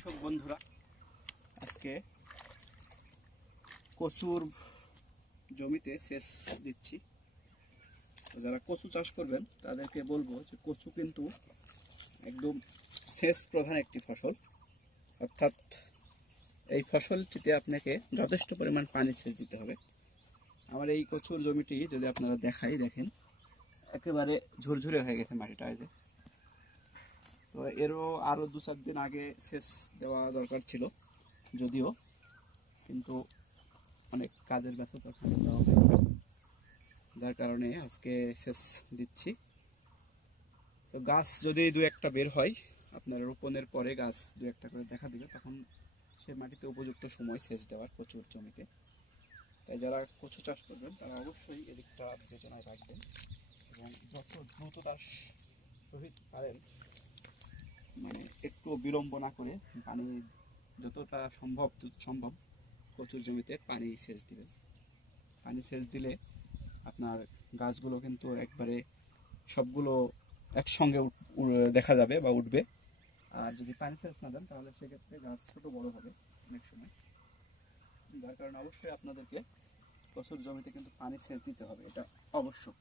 কৃষক বন্ধুরা, আজকে কচুর জমিতে সেচ দিচ্ছি। যারা কচু চাষ করবেন তাদেরকে বলবো যে কচু কিন্তু একদম সেচ প্রধান একটি ফসল, অর্থাৎ এই ফসলটিতে আপনাকে যথেষ্ট পরিমাণ পানি সেচ দিতে হবে। আমার এই কচুর জমিটি যদি আপনারা দেখেন একেবারে ঝুরঝুরে হয়ে গেছে মাটিটা। তো এরও আরও 2-4 দিন আগে সেচ দেওয়া দরকার ছিল, যদিও কিন্তু অনেক কাজের ব্যস্ততার কারণে দেওয়া হয়নি, যার কারণে আজকে সেচ দিচ্ছি। তো গাছ যদি 2-1টা বের হয়, আপনার রোপণের পরে গাছ 2-1টা করে দেখা দিবে, তখন সে মাটিতে উপযুক্ত সময় সেচ দেওয়ার কচুর জমিতে। তাই যারা কচু চাষ করবেন তারা অবশ্যই এদিকটা বিবেচনায় রাখবেন এবং যত দ্রুততার সহিত পারেন, মানে একটু বিলম্ব না করে পানি যতটা সম্ভব কচুর জমিতে পানি সেচ দিবেন। পানি সেচ দিলে আপনার গাছগুলো কিন্তু একবারে সবগুলো একসঙ্গে দেখা যাবে বা উঠবে। আর যদি পানি সেচ না দেন তাহলে সেক্ষেত্রে গাছ ছোট বড় হবে অনেক সময়, যার কারণে অবশ্যই আপনাদেরকে কচুর জমিতে কিন্তু পানি সেচ দিতে হবে, এটা অবশ্যক।